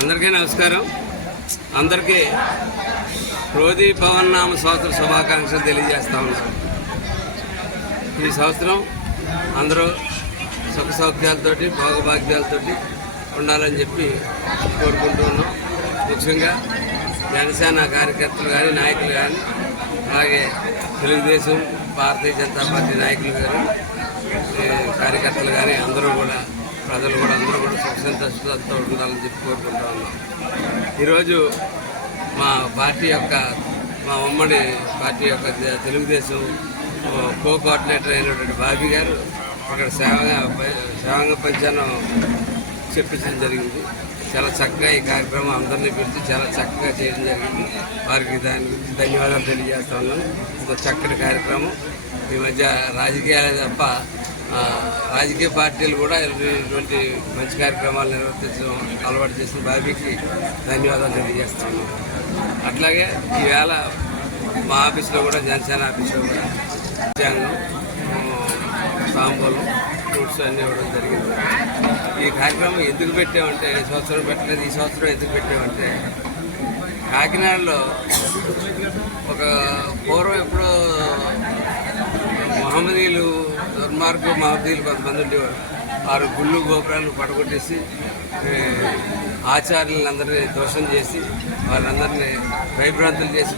అందరికీ నమస్కారం. అందరికీ క్రోధి పవన్నామ సంవత్సర శుభాకాంక్షలు తెలియజేస్తా ఉన్నాం. ఈ సంవత్సరం అందరూ సుఖ సౌఖ్యాలతోటి భోగభాగ్యాలతోటి ఉండాలని చెప్పి కోరుకుంటూ ఉన్నాం. ముఖ్యంగా జనసేన కార్యకర్తలు కానీ నాయకులు కానీ అలాగే తెలుగుదేశం భారతీయ జనతా పార్టీ నాయకులు కానీ కార్యకర్తలు కానీ అందరూ కూడా ప్రజలు కూడా అందరూ కూడా సుఖ సంతోషాలతో ఉండాలని చెప్పి కోరుకుంటూ ఉన్నాం. ఈరోజు మా ఉమ్మడి పార్టీ యొక్క తెలుగుదేశం కోఆర్డినేటర్ అయినటువంటి బాబీ గారు అక్కడ సేవంగా పంచానం చెప్పించడం జరిగింది. చాలా చక్కగా ఈ కార్యక్రమం అందరినీ పిలిచి చాలా చక్కగా చేయడం జరిగింది. వారికి దాని గురించి ధన్యవాదాలు తెలియజేస్తా ఉన్నాను. ఒక చక్కటి కార్యక్రమం. ఈ మధ్య రాజకీయాలే తప్ప రాజకీయ పార్టీలు కూడా ఇటువంటి మంచి కార్యక్రమాలు నిర్వర్తించడం అలవాటు చేసిన బాబీకి ధన్యవాదాలు తెలియజేస్తా ఉన్నాను. అట్లాగే ఈవేళ మా ఆఫీస్లో కూడా జనసేన ఆఫీస్లో కూడా రాజ్యాంగం తాంబూలం ఫ్రూట్స్ అన్నీ ఇవ్వడం జరిగింది. ఈ కార్యక్రమం ఎందుకు పెట్టామంటే ఈ సంవత్సరం పెట్టలేదు, ఈ సంవత్సరం ఎందుకు పెట్టామంటే కాకినాడలో ఒక పూర్వం ఎప్పుడో మహమ్మదీయులు మహమ్మదీయులు కొంతమంది ఉండేవారు. వారు గుళ్ళు గోపురాలు పడగొట్టేసి ఆచార్యులందరినీ దోషం చేసి వాళ్ళందరినీ భయభ్రాంతులు చేసి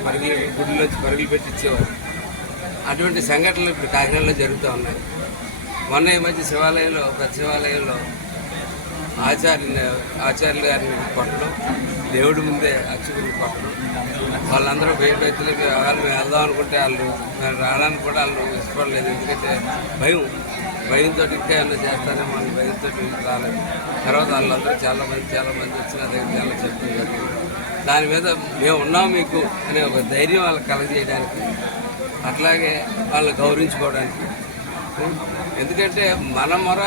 గుడిలోంచి పరుగులు పెట్టించేవారు. అటువంటి సంఘటనలు ఇప్పుడు కాకినాడలో జరుగుతూ ఉన్నాయి. మొన్న ఈ మధ్య పెద్ద శివాలయంలో ఆచార్యులు గారిని కొట్టడం, దేవుడి ముందే అర్చకులు కొట్టడం, వాళ్ళందరూ భయభక్తులకి వాళ్ళు వెళ్దాం అనుకుంటే వాళ్ళు రావడానికి కూడా వాళ్ళు ఇష్టపడలేదు. ఎందుకంటే భయంతో ఇంకా ఏమైనా చేస్తానే మన భయంతో రాలేదు. తర్వాత వాళ్ళందరూ చాలా మంది వచ్చిన దగ్గర చాలా చెప్పడం జరిగింది. దాని మీద మేము ఉన్నాం మీకు అనే ఒక ధైర్యం వాళ్ళకి కలగజేయడానికి, అట్లాగే వాళ్ళని గౌరవించుకోవడానికి. ఎందుకంటే మన మొర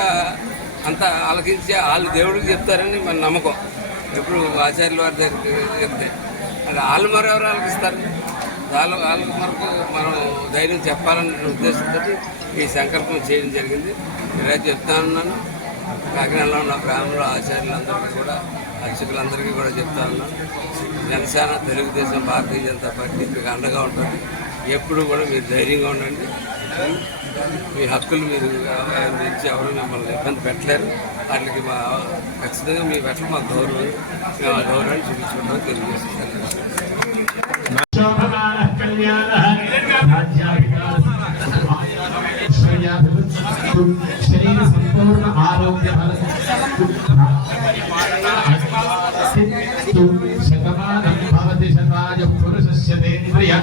అంతా ఆలకించి వాళ్ళు దేవుడికి చెప్తారని మన నమ్మకం. ఎప్పుడు ఆచార్యుల వారి దగ్గరికి వెళ్తే వాళ్ళు మొర ఎవరు ఆలకిస్తారు? వాళ్ళ వరకు మనం ధైర్యం చెప్పాలనే ఉద్దేశంతో ఈ సంకల్పం చేయడం జరిగింది. ఇలా చెప్తానున్నాను. కాకినాడలో ఉన్న గ్రామంలో ఆచార్యులందరికీ కూడా అర్చకులందరికీ కూడా చెప్తా ఉన్నాను. జనసేన తెలుగుదేశం భారతీయ జనతా పార్టీ మీకు అండగా ఉంటుంది. ఎప్పుడు కూడా మీరు ధైర్యంగా ఉండండి. మీ హక్కులు మీరు ఇచ్చి ఎవరు మిమ్మల్ని ఇబ్బంది పెట్టలేరు. వాటికి ఖచ్చితంగా మీ పట్ల మా గౌరవం, మేము ఆ గౌరవాన్ని చూపించుకుంటామని తెలియజేస్తున్నాను. శరీర సంపూర్ణ ఆరోగ్య శతమానం భవతి శతాయ పురుషస్య తేంద్రియ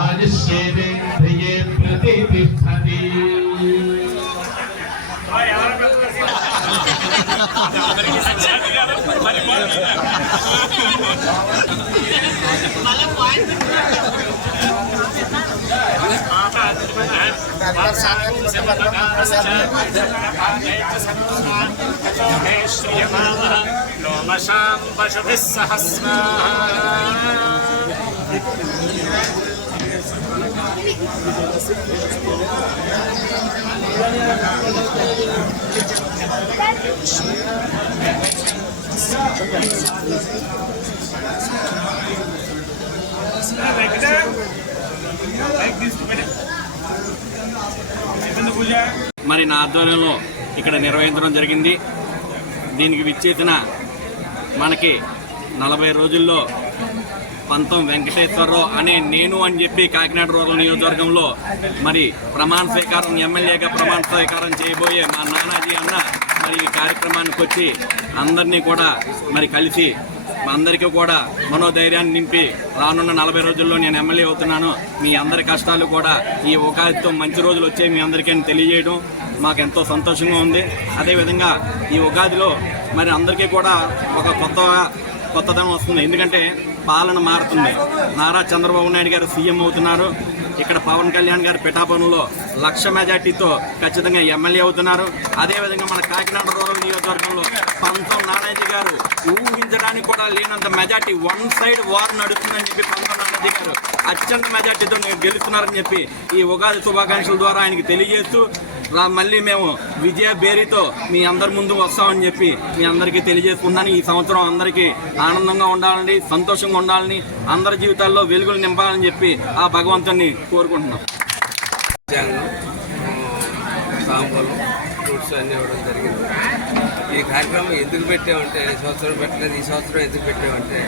ఆయుష్యేంద్రియే ప్రతిష్టతి. లోమశాం పశుభిః సహస్రా మరి నా ఆధ్వర్యంలో ఇక్కడ నిర్వహించడం జరిగింది. దీనికి విచ్చేసిన మనకి 40 రోజుల్లో పంతం వెంకటేశ్వరరావు అనే నేను అని చెప్పి కాకినాడ రూరల్ నియోజకవర్గంలో మరి ప్రమాణ స్వీకారం ఎమ్మెల్యేగా ప్రమాణ స్వీకారం చేయబోయే మా నానాజీ అన్న మరి ఈ కార్యక్రమానికి వచ్చి అందరినీ కూడా మరి కలిసి అందరికీ కూడా మనోధైర్యాన్ని నింపి రానున్న 40 రోజుల్లో నేను ఎమ్మెల్యే అవుతున్నాను, మీ అందరి కష్టాలు కూడా ఈ ఉగాదితో మంచి రోజులు వచ్చాయి మీ అందరికీ తెలియజేయడం మాకు ఎంతో సంతోషంగా ఉంది. అదేవిధంగా ఈ ఉగాదిలో మరి అందరికీ కూడా ఒక కొత్తదనం వస్తుంది. ఎందుకంటే పాలన మారుతుంది. నారా చంద్రబాబు నాయుడు గారు సీఎం అవుతున్నారు. ఇక్కడ పవన్ కళ్యాణ్ గారి పిఠాపురంలో 1,00,000 మెజార్టీతో ఖచ్చితంగా ఎమ్మెల్యే అవుతున్నారు. అదేవిధంగా మన కాకినాడ రూరల్ నియోజకవర్గంలో పంతం నానాజీ గారు ఊహించడానికి కూడా లేనంత మెజార్టీ, వన్ సైడ్ వార్ నడుస్తుందని చెప్పి పంతం నానాజీ గారు అత్యంత మెజార్టీతో గెలుస్తున్నారని చెప్పి ఈ ఉగాది శుభాకాంక్షల ద్వారా ఆయనకి తెలియజేస్తూ మళ్ళీ మేము విజయ బేరీతో మీ అందరి ముందు వస్తామని చెప్పి మీ అందరికీ తెలియజేసుకున్నాను. ఈ సంవత్సరం అందరికీ ఆనందంగా ఉండాలని, సంతోషంగా ఉండాలని, అందరి జీవితాల్లో వెలుగులు నింపాలని చెప్పి ఆ భగవంతుని కోరుకుంటున్నాం. సాంబాలు ఫ్రూట్స్ అన్నీ ఇవ్వడం జరిగింది. ఈ కార్యక్రమం ఎందుకు పెట్టామంటే, ఈ సంవత్సరం పెట్టలేదు, ఈ సంవత్సరం ఎందుకు పెట్టామంటే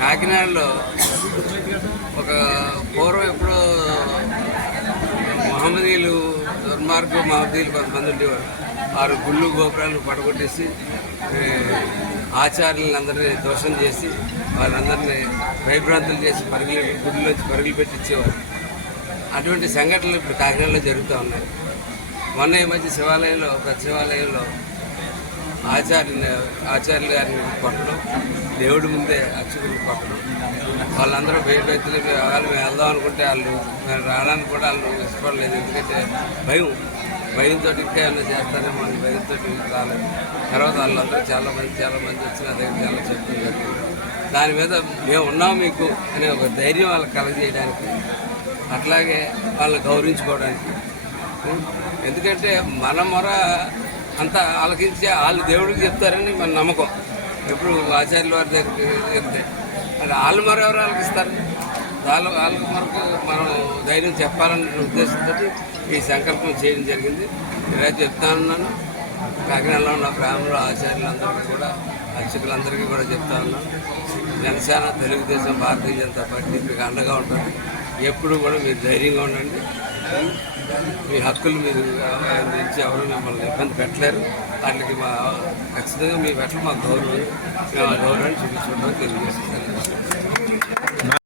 కాకినాడలో ఒక పూర్వం ఎప్పుడో మహమ్మదీలు మహమ్మదీలు కొంతమంది ఉండేవారు. 6 గుళ్ళు గోపురాలు పడగొట్టేసి ఆచార్యులందరినీ దోషం చేసి వాళ్ళందరినీ భయభ్రాంతులు చేసి గుడిలోంచి పరుగులు పెట్టి ఇచ్చేవారు. అటువంటి సంఘటనలు ఇప్పుడు కాకినాడలో జరుగుతూ ఉన్నాయి. మొన్న ఈ మధ్య శివాలయంలో, ప్రతి శివాలయంలో ఆచార్యులు గారిని కొట్టడం, దేవుడి ముందే అర్చకులు కొట్టడం, వాళ్ళందరూ భయభ్రాంతులకి వాళ్ళు వెళ్దాం అనుకుంటే వాళ్ళు రావడానికి కూడా వాళ్ళు ఇష్టపడలేదు. ఎందుకంటే భయంతో ఇంకా ఏమైనా చేస్తారేమో అని భయంతో రాలేదు. తర్వాత వాళ్ళందరూ చాలా మంది వచ్చి నా దగ్గర చాలా చెప్పడం జరిగింది. దాని మీద మేము ఉన్నాం మీకు అనే ఒక ధైర్యం వాళ్ళకి కలగజేయడానికి, అట్లాగే వాళ్ళని గౌరవించుకోవడానికి. ఎందుకంటే మన మొర అంతా ఆలకించి వాళ్ళు దేవుడికి చెప్తారని మన నమ్మకం. ఎప్పుడు ఆచార్యుల వారి దగ్గరికి వెళ్తే అది వాళ్ళు మొర ఎవరు ఆలకిస్తారు? వాళ్ళ వరకు మనం ధైర్యం చెప్పాలనే ఉద్దేశంతో ఈ సంకల్పం చేయడం జరిగింది. ఇలా చెప్తా ఉన్నాను. కాకినాడలో ఉన్న గ్రామంలో ఆచార్యులందరికీ కూడా, అర్చకులందరికీ కూడా చెప్తా ఉన్నాను. జనసేన, తెలుగుదేశం, భారతీయ జనతా పార్టీ మీకు అండగా ఉంటుంది. ఎప్పుడు కూడా మీరు ధైర్యంగా ఉండండి. మీ హక్కులు మీరు నుంచి ఎవరు మిమ్మల్ని ఇబ్బంది పెట్టలేరు. వాటికి ఖచ్చితంగా మీ పట్ల మా గౌరవం, మేము ఆ గౌరవాన్ని చూపించుకుంటామని తెలియజేస్తాను.